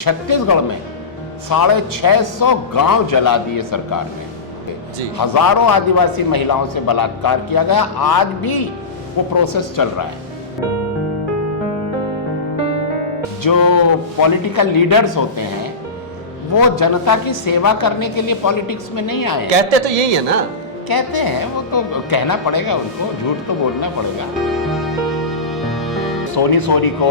छत्तीसगढ़ में 650 गांव जला दिए सरकार ने जी। हजारों आदिवासी महिलाओं से बलात्कार किया गया। आज भी वो प्रोसेस चल रहा है। जो पॉलिटिकल लीडर्स होते हैं वो जनता की सेवा करने के लिए पॉलिटिक्स में नहीं आए। कहते तो यही है ना। कहते हैं, वो तो कहना पड़ेगा उनको, झूठ तो बोलना पड़ेगा। सोनी सोनी को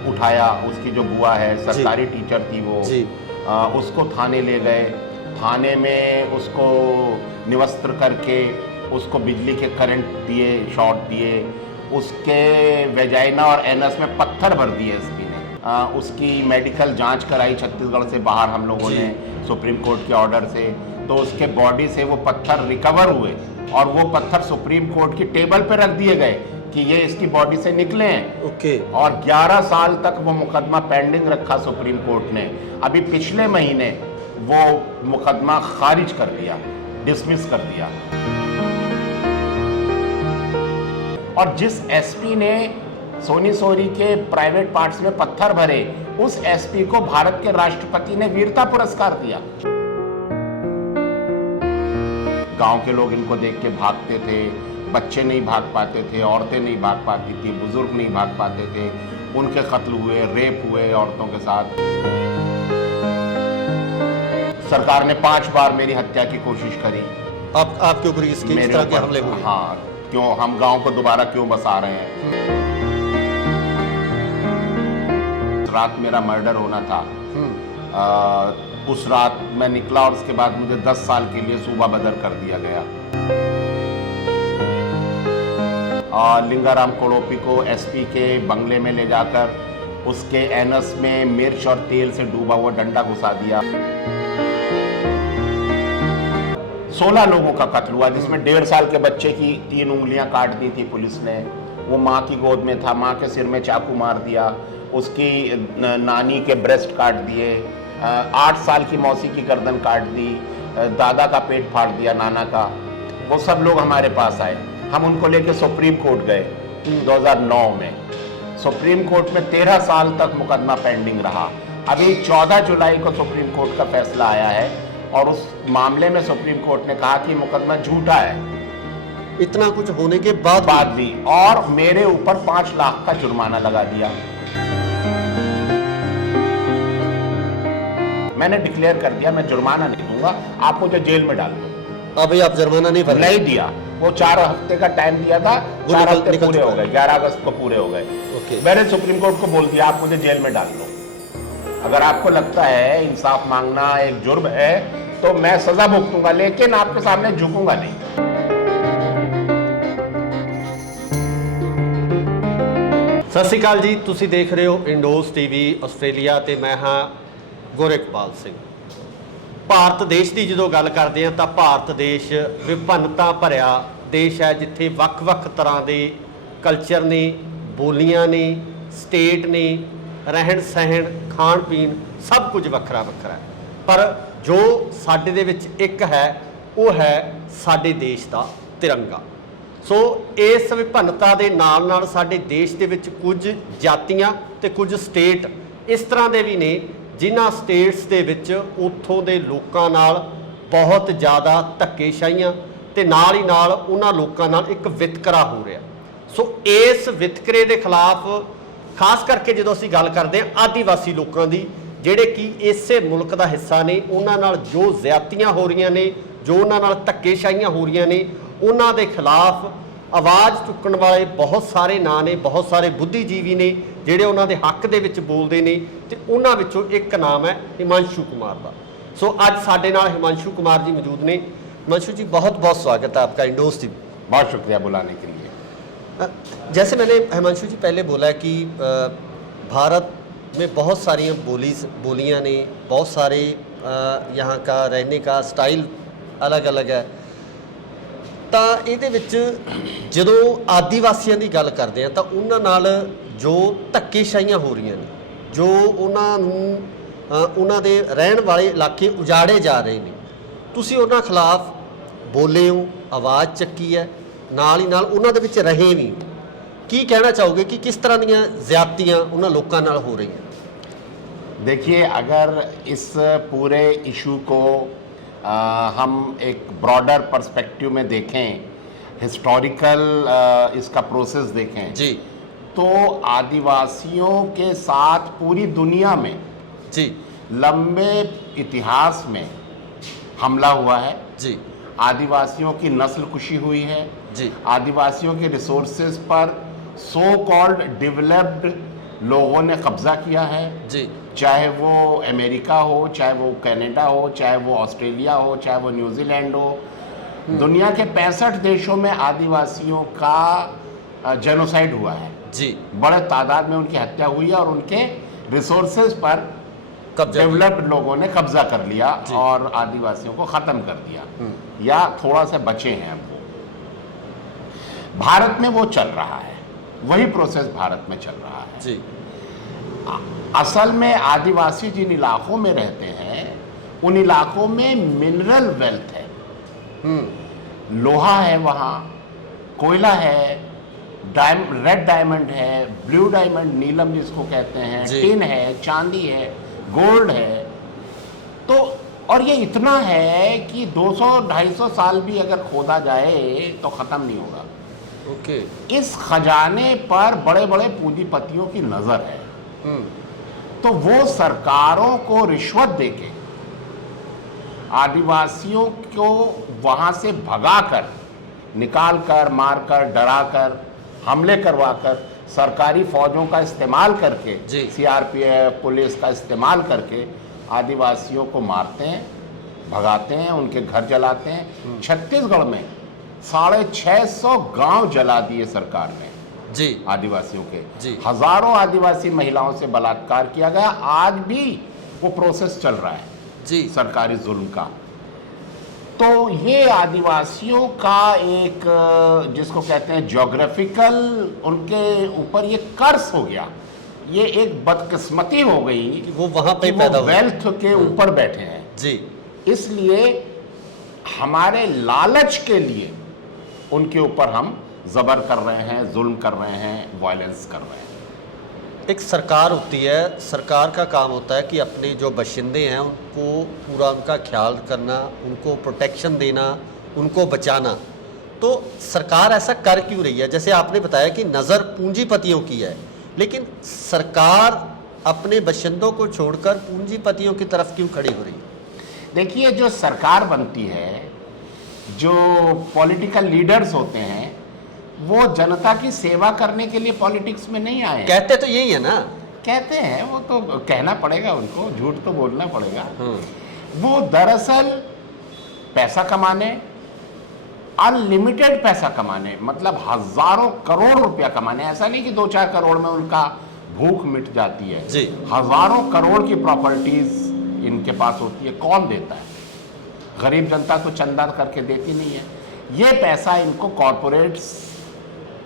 उठाया, उसकी जो बुआ है, सरकारी टीचर थी वो, उसको थाने ले गए। थाने में उसको निवस्त्र करके उसको बिजली के करंट दिए, शॉट दिए, उसके वेजाइना और एनस में पत्थर भर दिए एसपी ने। उसकी मेडिकल जांच कराई छत्तीसगढ़ से बाहर हम लोगों ने सुप्रीम कोर्ट के ऑर्डर से, तो उसके बॉडी से वो पत्थर रिकवर हुए और वो पत्थर सुप्रीम कोर्ट की टेबल पे रख दिए गए कि ये इसकी बॉडी से निकले हैं। ओके। और 11 साल तक वो मुकदमा पेंडिंग रखा सुप्रीम कोर्ट ने। अभी पिछले महीने वो मुकदमा खारिज कर दिया, डिसमिस कर दिया। और जिस एसपी ने सोनी सोनी के प्राइवेट पार्ट्स में पत्थर भरे, उस एसपी को भारत के राष्ट्रपति ने वीरता पुरस्कार दिया। गांव के लोग इनको देख के भागते थे, बच्चे नहीं भाग पाते थे, औरतें नहीं भाग पाती थी, बुजुर्ग नहीं भाग पाते थे। उनके कत्ल हुए, रेप हुए औरतों के साथ। सरकार ने 5 बार मेरी हत्या की कोशिश करी। आपके ऊपर किस तरह के हमले हुए? हाँ, क्यों हम गांव को दोबारा क्यों बसा रहे हैं? रात मेरा मर्डर होना था। उस रात मैं निकला और उसके बाद मुझे 10 साल के लिए सूबा बदर कर दिया गया। लिंगाराम कोड़ोपी को एसपी के बंगले में ले जाकर उसके एनस में मिर्च और तेल से डूबा हुआ डंडा घुसा दिया। 16 लोगों का कत्ल हुआ, जिसमें 1.5 साल के बच्चे की 3 उंगलियां काट दी थी पुलिस ने। वो माँ की गोद में था, माँ के सिर में चाकू मार दिया, उसकी नानी के ब्रेस्ट काट दिए, 8 साल की मौसी की गर्दन काट दी, दादा का पेट फाड़ दिया, नाना का। वो सब लोग हमारे पास आए। हम उनको लेके सुप्रीम कोर्ट गए 2009 में। सुप्रीम कोर्ट में 13 साल तक मुकदमा पेंडिंग रहा। अभी 14 जुलाई को सुप्रीम कोर्ट का फैसला आया है और उस मामले में सुप्रीम कोर्ट ने कहा कि मुकदमा झूठा है। इतना कुछ होने के बाद भी और मेरे ऊपर 5 लाख का जुर्माना लगा दिया। मैंने डिक्लेयर कर दिया मैं जुर्माना नहीं दूंगा, आप मुझे जेल में डाल दो। अभी आप जुर्माना नहीं दिया। वो 4 हफ्ते का टाइम दिया था, 4 हफ्ते पूरे हो गए, 11 अगस्त को पूरे हो गए। मैंने सुप्रीम कोर्ट को बोल दिया आप मुझे जेल में डाल दो। अगर आपको लगता है इंसाफ मांगना एक जुर्म है तो मैं सजा भुगतूंगा, लेकिन आपके सामने झुकूंगा नहीं। सत श्री अकाल जी, तुसी देख रहे हो इंडोज टीवी आस्ट्रेलिया ते मैं हाँ गोरखपाल सिंह। ਭਾਰਤ ਦੇਸ਼ ਦੀ ਜਦੋਂ ਗੱਲ ਕਰਦੇ ਹਾਂ ਤਾਂ ਭਾਰਤ ਦੇਸ਼ ਵਿਭਿੰਨਤਾ ਭਰਿਆ ਦੇਸ਼ ਹੈ, ਜਿੱਥੇ ਵੱਖ-ਵੱਖ ਤਰ੍ਹਾਂ ਦੇ ਕਲਚਰ ਨੇ, ਬੋਲੀਆਂ ਨੇ, ਸਟੇਟ ਨੇ, ਰਹਿਣ ਸਹਿਣ, ਖਾਣ ਪੀਣ ਸਭ ਕੁਝ ਵੱਖਰਾ ਵੱਖਰਾ ਹੈ। ਪਰ ਜੋ ਸਾਡੇ ਦੇ ਵਿੱਚ ਇੱਕ ਹੈ ਉਹ ਹੈ ਸਾਡੇ ਦੇਸ਼ ਦਾ ਤਿਰੰਗਾ। ਸੋ ਇਸ ਵਿਭਿੰਨਤਾ ਦੇ ਨਾਲ ਨਾਲ ਸਾਡੇ ਦੇਸ਼ ਦੇ ਵਿੱਚ ਕੁਝ ਜਾਤੀਆਂ ਤੇ ਕੁਝ ਸਟੇਟ ਇਸ ਤਰ੍ਹਾਂ ਦੇ ਵੀ ਨੇ ਜਿਨ੍ਹਾਂ ਸਟੇਟਸ ਦੇ ਵਿੱਚ ਉੱਥੋਂ ਦੇ ਲੋਕਾਂ ਨਾਲ ਬਹੁਤ ਜ਼ਿਆਦਾ ਧੱਕੇਸ਼ਾਹੀਆਂ ਤੇ ਨਾਲ ਹੀ ਨਾਲ ਉਹਨਾਂ ਲੋਕਾਂ ਨਾਲ ਇੱਕ ਵਿਤਕਰਾ ਹੋ ਰਿਹਾ। ਸੋ ਇਸ ਵਿਤਕਰੇ ਦੇ ਖਿਲਾਫ ਖਾਸ ਕਰਕੇ ਜਦੋਂ ਅਸੀਂ ਗੱਲ ਕਰਦੇ ਹਾਂ ਆਦੀਵਾਸੀ ਲੋਕਾਂ ਦੀ, ਜਿਹੜੇ ਕਿ ਇਸੇ ਮੁਲਕ ਦਾ ਹਿੱਸਾ ਨੇ, ਉਹਨਾਂ ਨਾਲ ਜੋ ਜ਼ਿਆਦਤੀਆਂ ਹੋ ਰਹੀਆਂ ਨੇ, ਜੋ ਉਹਨਾਂ ਨਾਲ ਧੱਕੇਸ਼ਾਹੀਆਂ ਹੋ ਰਹੀਆਂ ਨੇ, ਉਹਨਾਂ ਦੇ ਖਿਲਾਫ ਆਵਾਜ਼ ਚੁੱਕਣ ਵਾਲੇ ਬਹੁਤ ਸਾਰੇ ਨਾਂ ਨੇ, ਬਹੁਤ ਸਾਰੇ ਬੁੱਧੀਜੀਵੀ ਨੇ ਜਿਹੜੇ ਉਹਨਾਂ ਦੇ ਹੱਕ ਦੇ ਵਿੱਚ ਬੋਲਦੇ ਨੇ, ਤੇ ਉਹਨਾਂ ਵਿੱਚੋਂ ਇੱਕ ਨਾਮ ਹੈ हिमांशु कुमार ਦਾ। सो ਅੱਜ ਸਾਡੇ ਨਾਲ हिमांशु कुमार जी मौजूद ने। हिमांशु जी, बहुत बहुत स्वागत है आपका इंडोज टीवी। बहुत शुक्रिया बुलाने के लिए। जैसे मैंने हिमांशु जी पहले बोला कि भारत में बहुत सारी बोलियाँ ने, बहुत सारे यहाँ का रहने का स्टाइल अलग अलग है। ਤਾਂ ਇਹਦੇ ਵਿੱਚ ਜਦੋਂ ਆਦੀਵਾਸੀਆਂ ਦੀ ਗੱਲ ਕਰਦੇ ਆ ਤਾਂ ਉਹਨਾਂ ਨਾਲ ਜੋ ਧੱਕੇਸ਼ਾਹੀਆਂ ਹੋ ਰਹੀਆਂ ਨੇ, ਜੋ ਉਹਨਾਂ ਨੂੰ ਉਹਨਾਂ ਦੇ ਰਹਿਣ ਵਾਲੇ ਇਲਾਕੇ ਉਜਾੜੇ ਜਾ ਰਹੇ ਨੇ, ਤੁਸੀਂ ਉਹਨਾਂ ਖਿਲਾਫ ਬੋਲੇ ਹੋ, ਆਵਾਜ਼ ਚੱਕੀ ਹੈ, ਨਾਲ ਹੀ ਨਾਲ ਉਹਨਾਂ ਦੇ ਵਿੱਚ ਰਹੇ ਵੀ। ਕੀ ਕਹਿਣਾ ਚਾਹੋਗੇ ਕਿ ਕਿਸ ਤਰ੍ਹਾਂ ਦੀਆਂ ਜ਼ਿਆਦਤੀਆਂ ਉਹਨਾਂ ਲੋਕਾਂ ਨਾਲ ਹੋ ਰਹੀਆਂ? देखिए, अगर इस पूरे इशू को हम एक ब्रॉडर पर्सपेक्टिव में देखें, हिस्टोरिकल इसका प्रोसेस देखें, जी तो आदिवासियों के साथ पूरी दुनिया में जी लंबे इतिहास में हमला हुआ है। जी आदिवासियों की नस्ल कुशी हुई है। जी आदिवासियों के रिसोर्सेज पर सो कॉल्ड डेवलप्ड लोगों ने कब्जा किया है, जी चाहे वो अमेरिका हो, चाहे वो कनाडा हो, चाहे वो ऑस्ट्रेलिया हो, चाहे वो न्यूजीलैंड हो। दुनिया के 65 देशों में आदिवासियों का जेनोसाइड हुआ है। जी बड़े तादाद में उनकी हत्या हुई है और उनके रिसोर्सेज पर कब्जा डेवलप्ड लोगों ने कब्जा कर लिया जी। और आदिवासियों को ख़त्म कर दिया, या थोड़ा सा बचे हैं अब वो। भारत में वो चल रहा है, वही प्रोसेस भारत में चल रहा है। जी असल में आदिवासी जिन इलाकों में रहते हैं, उन इलाकों में मिनरल वेल्थ है। लोहा है वहाँ, कोयला है, रेड डायमंड है, ब्लू डायमंड, नीलम जिसको कहते हैं, जी। टिन है, चांदी है, गोल्ड है। तो और ये इतना है कि 200-250 साल भी अगर खोदा जाए तो ख़त्म नहीं होगा। ओके इस खजाने पर बड़े बड़े पूंजीपतियों की नज़र है। तो वो सरकारों को रिश्वत देके आदिवासियों को वहाँ से भगाकर, निकालकर, मारकर, डराकर, हमले करवाकर, सरकारी फौजों का इस्तेमाल करके, जी। सीआरपीएफ पुलिस का इस्तेमाल करके आदिवासियों को मारते हैं, भगाते हैं, उनके घर जलाते हैं। छत्तीसगढ़ में 650 गांव जला दिए सरकार ने जी आदिवासियों के। जी। हजारों आदिवासी महिलाओं से बलात्कार किया गया। आज भी वो प्रोसेस चल रहा है जी सरकारी जुल्म का। तो ये आदिवासियों का एक, जिसको कहते हैं ज्योग्राफिकल, उनके ऊपर ये कर्स हो गया, ये एक बदकिस्मती हो गई कि वो वहाँ पे कि पैदा वो हुए। वेल्थ के ऊपर बैठे हैं। जी इसलिए हमारे लालच के लिए उनके ऊपर हम जबर कर रहे हैं, जुल्म कर रहे हैं, वायलेंस कर रहे हैं। एक सरकार होती है, सरकार का काम होता है कि अपने जो बाशिंदे हैं उनको पूरा उनका ख्याल करना, उनको प्रोटेक्शन देना, उनको बचाना। तो सरकार ऐसा कर क्यों रही है? जैसे आपने बताया कि नज़र पूंजीपतियों की है, लेकिन सरकार अपने बाशिंदों को छोड़कर पूंजीपतियों की तरफ क्यों खड़ी हो रही है? देखिए, जो सरकार बनती है, जो पॉलिटिकल लीडर्स होते हैं, वो जनता की सेवा करने के लिए पॉलिटिक्स में नहीं आए हैं। कहते तो यही है ना। कहते हैं, वो तो कहना पड़ेगा उनको, झूठ तो बोलना पड़ेगा। वो दरअसल पैसा कमाने, अनलिमिटेड पैसा कमाने, मतलब हजारों करोड़ रुपया कमाने। ऐसा नहीं कि 2-4 करोड़ में उनका भूख मिट जाती है। जी। हजारों करोड़ की प्रॉपर्टीज इनके पास होती है। कौन देता है? गरीब जनता तो चंदा करके देती नहीं है। ये पैसा इनको कॉरपोरेट्स,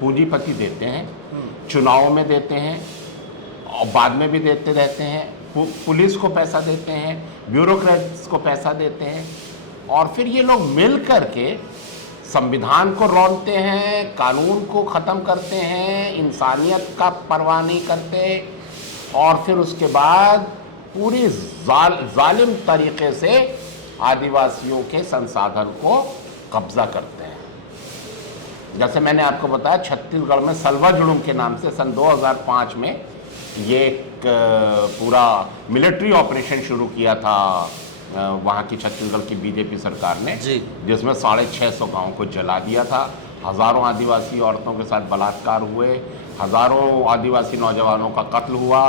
पूंजीपति देते हैं, चुनावों में देते हैं और बाद में भी देते रहते हैं। पुलिस को पैसा देते हैं, ब्यूरोक्रेट्स को पैसा देते हैं, और फिर ये लोग मिल करके संविधान को रौंदते हैं, कानून को ख़त्म करते हैं, इंसानियत का परवाह नहीं करते, और फिर उसके बाद पूरी जालिम तरीके से आदिवासियों के संसाधन को कब्जा करते हैं। जैसे मैंने आपको बताया, छत्तीसगढ़ में सलवा जुड़ुम के नाम से सन 2005 में ये एक पूरा मिलिट्री ऑपरेशन शुरू किया था वहाँ की छत्तीसगढ़ की बीजेपी सरकार ने, जिसमें 650 गाँव को जला दिया था। हज़ारों आदिवासी औरतों के साथ बलात्कार हुए, हज़ारों आदिवासी नौजवानों का कत्ल हुआ,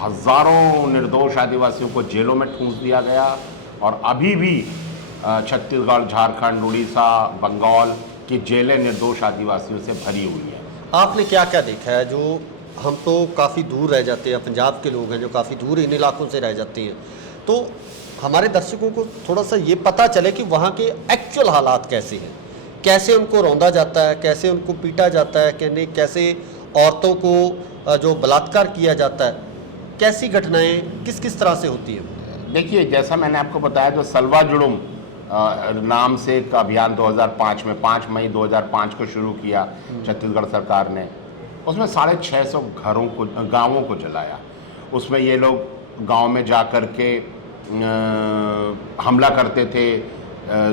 हज़ारों निर्दोष आदिवासियों को जेलों में ठूंस दिया गया, और अभी भी छत्तीसगढ़, झारखंड, उड़ीसा, बंगाल की जेलें निर्दोष आदिवासियों से भरी हुई है। आपने क्या क्या देखा है? जो हम तो काफ़ी दूर रह जाते हैं, पंजाब के लोग हैं जो काफ़ी दूर इन इलाकों से रह जाते हैं, तो हमारे दर्शकों को थोड़ा सा ये पता चले कि वहाँ के एक्चुअल हालात कैसे हैं, कैसे उनको रौंदा जाता है, कैसे उनको पीटा जाता है, कैसे औरतों को जो बलात्कार किया जाता है, कैसी घटनाएं किस किस तरह से होती हैं? देखिए, जैसा मैंने आपको बताया, जो सलवा जुड़ुम नाम से एक अभियान 2005 में 5 मई 2005 को शुरू किया छत्तीसगढ़ सरकार ने, उसमें 650 गाँवों को जलाया। उसमें ये लोग गांव में जा कर के हमला करते थे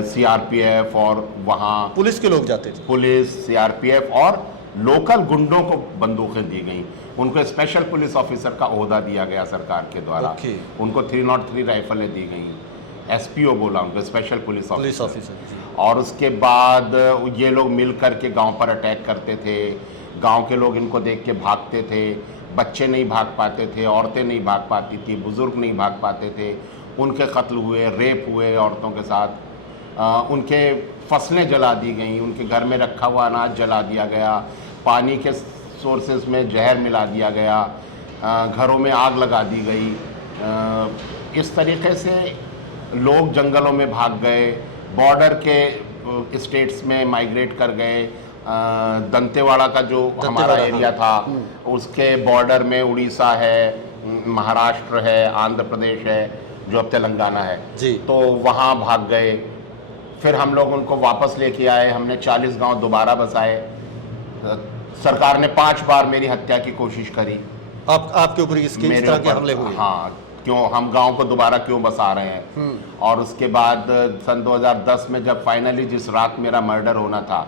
सीआरपीएफ, और वहाँ पुलिस के लोग जाते थे। पुलिस, सीआरपीएफ और लोकल गुंडों को बंदूकें दी गई। उनको स्पेशल पुलिस ऑफिसर का ओहदा दिया गया सरकार के द्वारा। उनको 303 राइफलें दी गई, एसपीओ बोला उनको, स्पेशल पुलिस ऑफिसर। और उसके बाद ये लोग मिल करके गांव पर अटैक करते थे। गांव के लोग इनको देख के भागते थे, बच्चे नहीं भाग पाते थे, औरतें नहीं भाग पाती थी, बुजुर्ग नहीं भाग पाते थे। उनके कत्ल हुए, रेप हुए औरतों के साथ, उनके फसलें जला दी गई, उनके घर में रखा हुआ अनाज जला दिया गया, पानी के सोर्सेज में जहर मिला दिया गया, घरों में आग लगा दी गई। इस तरीके से लोग जंगलों में भाग गए, बॉर्डर के स्टेट्स में माइग्रेट कर गए। दंतेवाड़ा का जो हमारा एरिया था, उसके बॉर्डर में उड़ीसा है, महाराष्ट्र है, आंध्र प्रदेश है, जो अब तेलंगाना है जी, तो वहाँ भाग गए। फिर हम लोग उनको वापस लेके आए, हमने 40 गांव दोबारा बसाए। सरकार ने 5 बार मेरी हत्या की कोशिश करी। आपके ऊपर इस तरह के हमले हुए? हाँ, क्यों हम गांव को दोबारा क्यों बसा रहे हैं। और उसके बाद सन 2010 में जब फाइनली जिस रात मेरा मर्डर होना था,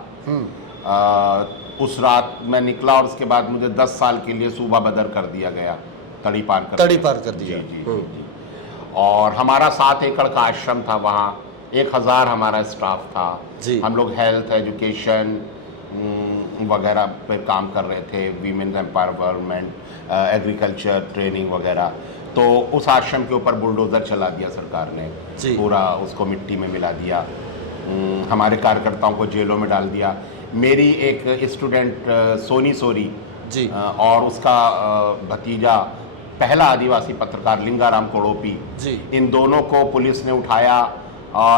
उस रात मैं निकला और उसके बाद मुझे 10 साल के लिए सूबा बदर कर दिया गया, तड़ी पार कर दिया। जी। और हमारा 7 एकड़ का आश्रम था, वहाँ 1000 हमारा स्टाफ था जी। हम लोग हेल्थ, एजुकेशन वगैरह पे काम कर रहे थे, वीमेन एम्पावरमेंट, एग्रीकल्चर ट्रेनिंग वगैरह। तो उस आश्रम के ऊपर बुलडोज़र चला दिया सरकार ने, पूरा उसको मिट्टी में मिला दिया। हमारे कार्यकर्ताओं को जेलों में डाल दिया। मेरी एक स्टूडेंट सोनी सोरी जी, और उसका भतीजा पहला आदिवासी पत्रकार लिंगाराम कोड़ोपी जी, इन दोनों को पुलिस ने उठाया।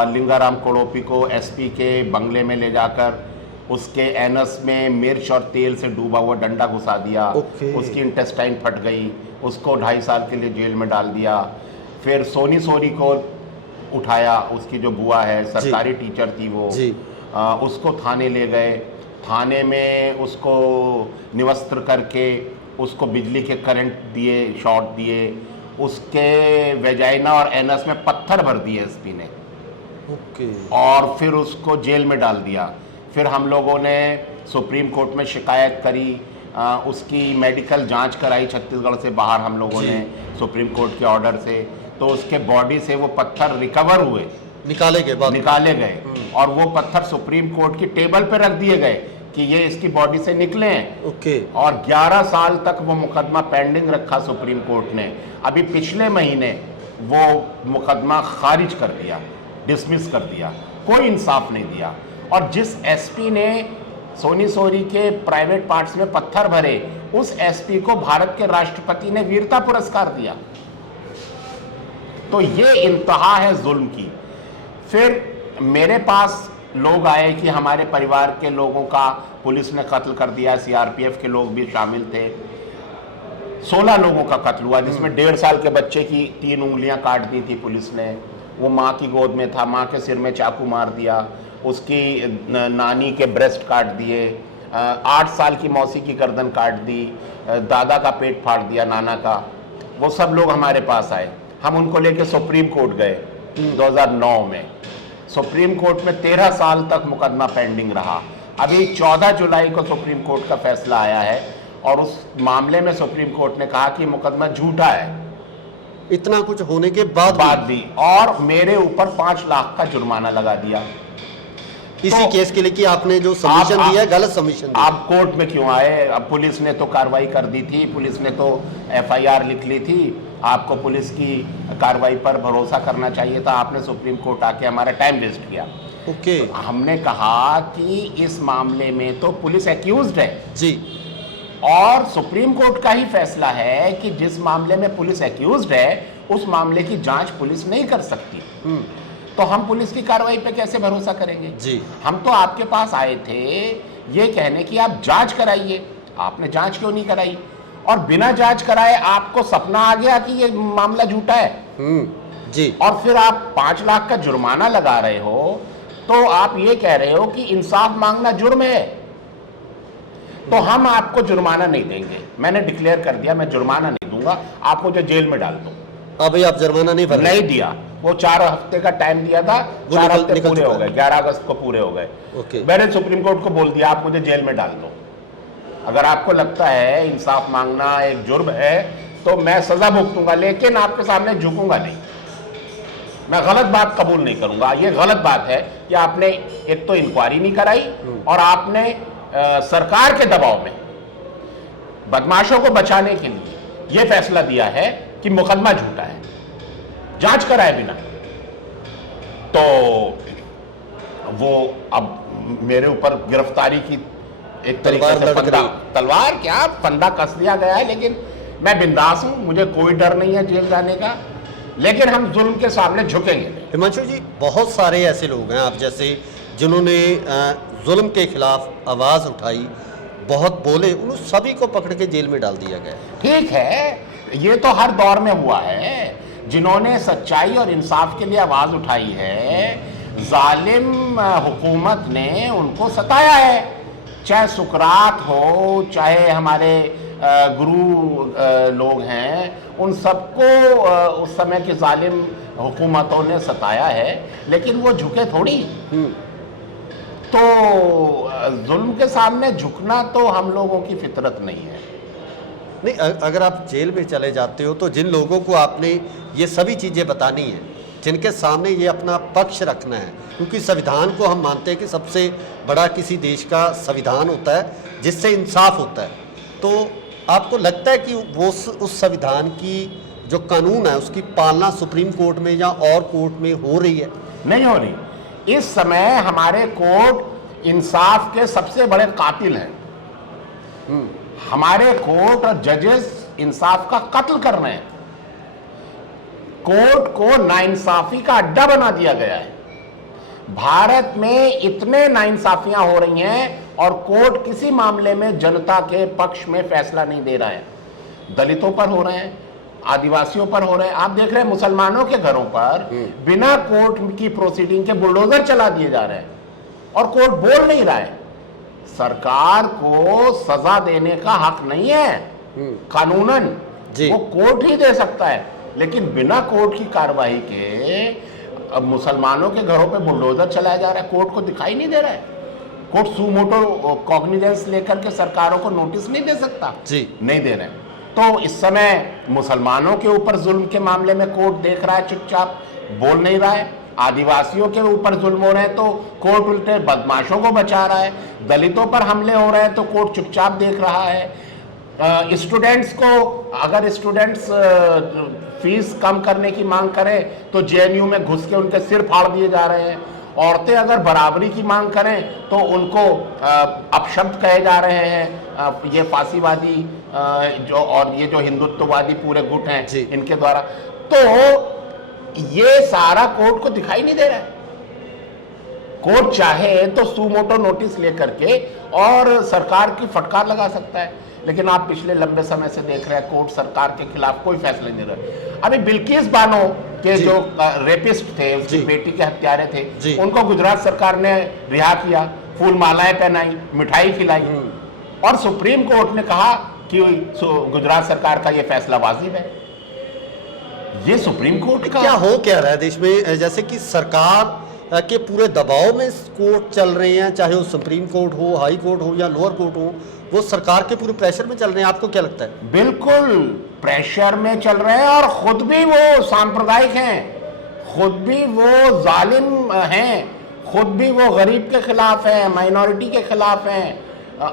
लिंगाराम कोड़ोपी को एसपी के बंगले में ले जाकर उसके एनस में मिर्च और तेल से डूबा हुआ डंडा घुसा दिया। उसकी इंटेस्टाइन फट गई, उसको 2.5 साल के लिए जेल में डाल दिया। फिर सोनी सोरी को उठाया, उसकी जो बुआ है, सरकारी टीचर थी वो, उसको थाने ले गए। थाने में उसको निवस्त्र करके उसको बिजली के करंट दिए, शॉट दिए, उसके वेजाइना और एनस में पत्थर भर दिए एसपी ने। और फिर उसको जेल में डाल दिया। फिर हम लोगों ने सुप्रीम कोर्ट में शिकायत करी, उसकी मेडिकल जांच कराई छत्तीसगढ़ से बाहर हम लोगों ने सुप्रीम कोर्ट के ऑर्डर से। तो उसके बॉडी से वो पत्थर रिकवर हुए, निकाले गए और वो पत्थर सुप्रीम कोर्ट की टेबल पे रख दिए गए कि ये इसकी बॉडी से निकले हैं। और 11 साल तक वो मुकदमा पेंडिंग रखा सुप्रीम कोर्ट ने। अभी पिछले महीने वो मुकदमा खारिज कर दिया, डिसमिस कर दिया, कोई इंसाफ नहीं दिया। और जिस एसपी ने सोनी सोरी के प्राइवेट पार्ट्स में पत्थर भरे, उस एसपी को भारत के राष्ट्रपति ने वीरता पुरस्कार दिया। तो ये इंतहा है जुल्म की। फिर मेरे पास लोग आए कि हमारे परिवार के लोगों का पुलिस ने कत्ल कर दिया, सीआरपीएफ के लोग भी शामिल थे। 16 लोगों का कत्ल हुआ, जिसमें 1.5 साल के बच्चे की 3 उंगलियां काट दी थी पुलिस ने। वो माँ की गोद में था, माँ के सिर में चाकू मार दिया, उसकी नानी के ब्रेस्ट काट दिए, 8 साल की मौसी की गर्दन काट दी, दादा का पेट फाड़ दिया, नाना का। वो सब लोग हमारे पास आए, हम उनको लेके सुप्रीम कोर्ट गए 2009 में। सुप्रीम कोर्ट में 13 साल तक मुकदमा पेंडिंग रहा। अभी 14 जुलाई को सुप्रीम कोर्ट का फैसला आया है और उस मामले में सुप्रीम कोर्ट ने कहा कि मुकदमा झूठा है। इतना कुछ होने के बाद भी और मेरे ऊपर 5 लाख का जुर्माना लगा दिया इसी केस के लिए कि आपने जो सबमिशन दिया, गलत सबमिशन दिया। आप कोर्ट में क्यों आए? अब पुलिस ने तो कार्रवाई कर दी थी, पुलिस ने तो एफआईआर लिख ली थी, आपको पुलिस की कार्रवाई पर भरोसा करना चाहिए था। आपने सुप्रीम कोर्ट आके हमारा टाइम वेस्ट किया। तो हमने कहा कि इस मामले में तो पुलिस एक्यूज्ड है जी, और सुप्रीम कोर्ट का ही फैसला है कि जिस मामले में पुलिस एक्यूज्ड है उस मामले की जांच पुलिस नहीं कर सकती। तो हम पुलिस की कार्रवाई पे कैसे भरोसा करेंगे जी? हम तो आपके पास आए थे ये कहने की आप जांच कराइए, आपने जांच क्यों नहीं कराई? और बिना जांच कराए आपको सपना आ गया कि ये मामला झूठा है जी, और फिर आप 5 लाख का जुर्माना लगा रहे हो। तो आप ये कह रहे हो कि इंसाफ मांगना जुर्म है, तो हम आपको जुर्माना नहीं देंगे। मैंने डिक्लेयर कर दिया मैं जुर्माना नहीं दूंगा, आप मुझे जेल में डाल दो। अभी आप जुर्माना नहीं भर नहीं दिया। वो 4 हफ्ते का टाइम दिया था, वो 4 निकल हफ्ते पूरे चुका हो गए, है। 11 अगस्त को पूरे हो गए। ओके। मैंने सुप्रीम कोर्ट को बोल दिया आप मुझे जेल में डाल दो। अगर आपको लगता है इंसाफ मांगना एक जुर्म है तो मैं सजा भुगतूंगा, लेकिन आपके सामने झुकूंगा नहीं। मैं गलत बात कबूल नहीं करूंगा। ये गलत बात है कि आपने एक तो इंक्वायरी नहीं कराई और आपने सरकार के दबाव में बदमाशों को बचाने के लिए यह फैसला दिया है कि मुकदमा झूठा है, जांच कराए बिना। तो वो अब मेरे ऊपर गिरफ्तारी की एक तरीके से तलवार क्या फंदा कस दिया गया है, लेकिन मैं बिंदास हूं, मुझे कोई डर नहीं है जेल जाने का, लेकिन हम जुल्म के सामने झुकेंगे नहीं। हिमांशु जी, बहुत सारे ऐसे लोग हैं आप जैसे जिन्होंने जुल्म के खिलाफ आवाज़ उठाई, बहुत बोले, उन सभी को पकड़ के जेल में डाल दिया गया। ठीक है, ये तो हर दौर में हुआ है। जिन्होंने सच्चाई और इंसाफ के लिए आवाज़ उठाई है, जालिम हुकूमत ने उनको सताया है। चाहे सुकरात हो, चाहे हमारे गुरु लोग हैं, उन सबको उस समय की जालिम हुकूमतों ने सताया है, लेकिन वो झुके थोड़ी। तो जुल्म के सामने झुकना तो हम लोगों की फितरत नहीं है। नहीं, अगर आप जेल में चले जाते हो तो जिन लोगों को आपने ये सभी चीज़ें बतानी है, जिनके सामने ये अपना पक्ष रखना है, क्योंकि संविधान को हम मानते हैं कि सबसे बड़ा किसी देश का संविधान होता है जिससे इंसाफ होता है, तो आपको लगता है कि वो उस संविधान की जो कानून है उसकी पालना सुप्रीम कोर्ट में या और कोर्ट में हो रही है? नहीं हो रही। इस समय हमारे कोर्ट इंसाफ के सबसे बड़े कातिल हैं। हमारे कोर्ट और जजेस इंसाफ का कत्ल कर रहे हैं। कोर्ट को नाइंसाफी का अड्डा बना दिया गया है। भारत में इतने नाइंसाफियां हो रही हैं और कोर्ट किसी मामले में जनता के पक्ष में फैसला नहीं दे रहा है। दलितों पर हो रहे हैं, आदिवासियों पर हो रहे हैं। आप देख रहे हैं मुसलमानों के घरों पर बिना कोर्ट की प्रोसीडिंग के बुलडोजर चला दिए जा रहे हैं और कोर्ट बोल नहीं रहा है। सरकार को सजा देने का हक नहीं है कानूनन, वो कोर्ट ही दे सकता है, लेकिन बिना कोर्ट की कार्रवाई के अब मुसलमानों के घरों पे बुलडोजर चलाया जा रहा है। कोर्ट को दिखाई नहीं दे रहा है। कोर्ट सुमोटो कॉग्निजेंस लेकर के सरकारों को नोटिस नहीं दे सकता जी, नहीं दे रहे। तो इस समय मुसलमानों के ऊपर जुल्म के मामले में कोर्ट देख रहा है, चुपचाप बोल नहीं रहा है। आदिवासियों के ऊपर जुल्म हो रहे हैं तो कोर्ट उल्टे बदमाशों को बचा रहा है। दलितों पर हमले हो रहे हैं तो कोर्ट चुपचाप देख रहा है। स्टूडेंट्स को, अगर स्टूडेंट्स फीस कम करने की मांग करें तो जेएनयू में घुस के उनके सिर फाड़ दिए जा रहे हैं। औरतें अगर बराबरी की मांग करें तो उनको अपशब्द कहे जा रहे हैं, ये फांसीवादी जो और ये जो हिंदुत्ववादी पूरे गुट हैं इनके द्वारा। तो ये सारा कोर्ट को दिखाई नहीं दे रहा है। कोर्ट चाहे तो सुमोटो नोटिस लेकर के और सरकार की फटकार लगा सकता है, लेकिन आप पिछले लंबे समय से देख रहे हैं कोर्ट सरकार के खिलाफ कोई फैसला नहीं दे रहा। अभी बिल्किस बानो के जो रेपिस्ट थे, उसकी बेटी के हत्यारे थे, उनको गुजरात सरकार ने रिहा किया, फूल मालाएं पहनाई, मिठाई खिलाई और सुप्रीम कोर्ट ने कहा कि गुजरात सरकार का यह फैसला वाजिब है। ये सुप्रीम कोर्ट का क्या हो क्या रहा है देश में, जैसे कि सरकार के पूरे दबाव में कोर्ट चल रहे हैं, चाहे वो सुप्रीम कोर्ट हो, हाई कोर्ट हो या लोअर कोर्ट हो, वो सरकार के पूरे प्रेशर में चल रहे हैं। आपको क्या लगता है? बिल्कुल प्रेशर में चल रहे हैं और खुद भी वो सांप्रदायिक हैं, खुद भी वो जालिम हैं, खुद भी वो गरीब के खिलाफ हैं, माइनॉरिटी के खिलाफ हैं,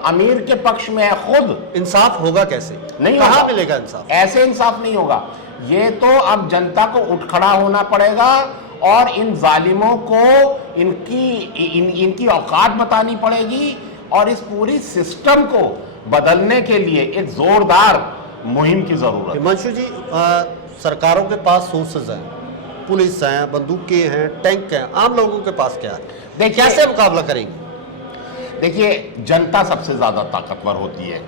अमीर के पक्ष में है। खुद इंसाफ होगा कैसे? नहीं, कहाँ मिलेगा इंसाफ? ऐसे इंसाफ नहीं होगा। ये तो अब जनता को उठ खड़ा होना पड़ेगा और इन जालिमों को इनकी औकात बतानी पड़ेगी और इस पूरी सिस्टम को बदलने के लिए एक जोरदार मुहिम की जरूरत है। हिमांशु जी, सरकारों के पास सोर्सेज हैं, पुलिस हैं, बंदूकें हैं, टैंक हैं, आम लोगों के पास क्या है? देखिए, कैसे मुकाबला करेंगे? देखिए, जनता सबसे ज्यादा ताकतवर होती है।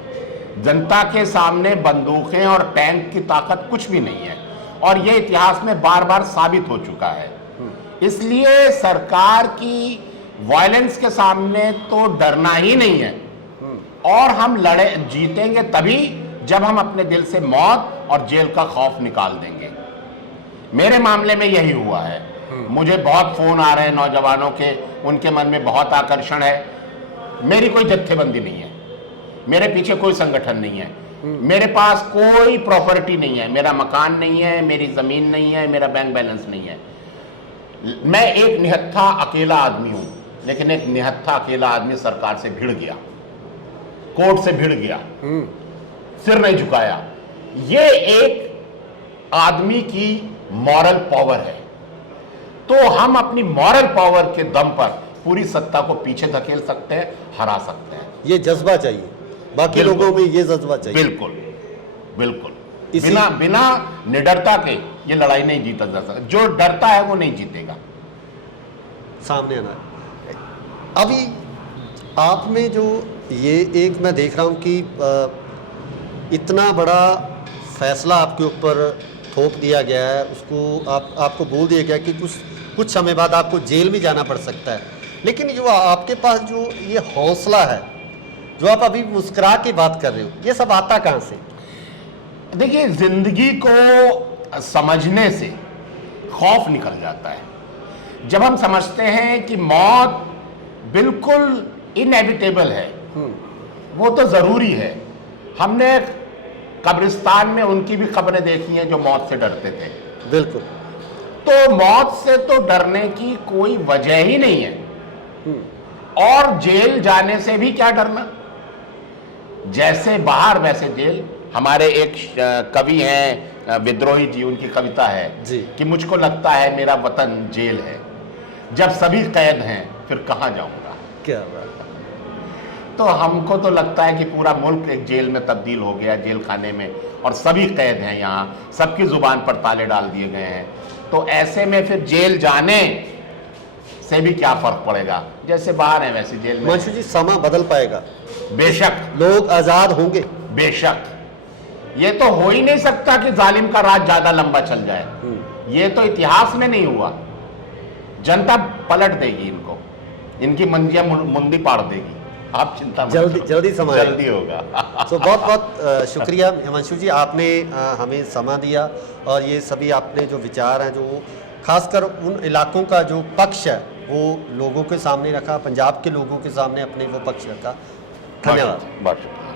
जनता के सामने बंदूकें और टैंक की ताकत कुछ भी नहीं है और ये इतिहास में बार बार साबित हो चुका है। इसलिए सरकार की वायलेंस के सामने तो डरना ही नहीं है और हम जीतेंगे तभी जब हम अपने दिल से मौत और जेल का खौफ निकाल देंगे। मेरे मामले में यही हुआ है। मुझे बहुत फोन आ रहे हैं नौजवानों के, उनके मन में बहुत आकर्षण है। मेरी कोई जत्थेबंदी नहीं है, मेरे पीछे कोई संगठन नहीं है, मेरे पास कोई प्रॉपर्टी नहीं है, मेरा मकान नहीं है, मेरी जमीन नहीं है, मेरा बैंक बैलेंस नहीं है। मैं एक निहत्था अकेला आदमी हूं, लेकिन एक निहत्था अकेला आदमी सरकार से भिड़ गया, कोर्ट से भिड़ गया, सिर नहीं झुकाया। ये एक आदमी की मॉरल पावर है। तो हम अपनी मॉरल पावर के दम पर पूरी सत्ता को पीछे धकेल सकते हैं, हरा सकते हैं। ये जज्बा चाहिए, बाकी बिल्कुल। लोगों में ये जज्बा चाहिए। बिल्कुल बिल्कुल। इसी- बिना निडरता के ये लड़ाई नहीं जीता जा सकता। जो डरता है वो नहीं जीतेगा। सामने आना है। अभी आप में जो ये एक मैं देख रहा हूँ कि इतना बड़ा फैसला आपके ऊपर थोप दिया गया है, उसको आपको बोल दिया गया कि कुछ समय बाद आपको जेल में जाना पड़ सकता है, लेकिन जो आपके पास जो ये हौसला है, जो आप अभी मुस्कुरा के बात कर रहे हो, ये सब आता कहाँ से? देखिए, जिंदगी को समझने से खौफ निकल जाता है। जब हम समझते हैं कि मौत बिल्कुल इनएविटेबल है, वो तो जरूरी है। हमने कब्रिस्तान में उनकी भी खबरें देखी हैं जो मौत से डरते थे। बिल्कुल। तो मौत से तो डरने की कोई वजह ही नहीं है। और जेल जाने से भी क्या डरना, जैसे बाहर वैसे जेल। हमारे एक कवि हैं विद्रोही जी, उनकी कविता है जी। कि मुझको लगता है मेरा वतन जेल है, जब सभी कैद हैं फिर कहां जाऊंगा। क्या बात। तो हमको तो लगता है कि पूरा मुल्क एक जेल में तब्दील हो गया, जेल खाने में, और सभी कैद हैं यहाँ, सबकी जुबान पर ताले डाल दिए गए हैं। तो ऐसे में फिर जेल जाने से भी क्या फर्क पड़ेगा, जैसे बाहर है वैसे जेल में। मंशू जी, समा बदल पाएगा, बेशक, लोग आजाद होंगे। बेशक। ये तो हो ही नहीं सकता कि जालिम का राज ज्यादा लंबा चल जाए। ये तो इतिहास में नहीं हुआ। जनता पलट देगी इनको, इनकी मंजिया मुंदी पाड़ देगी। आप चिंता मत जल्दी करो। जल्दी समा जल्दी होगा। तो बहुत बहुत शुक्रिया हिमांशु जी, आपने हमें समा दिया, और ये सभी आपने जो विचार हैं, जो खासकर उन इलाकों का जो पक्ष है वो लोगों के सामने रखा, पंजाब के लोगों के सामने अपने वो पक्ष रखा। धन्यवाद। बहुत शुक्रिया।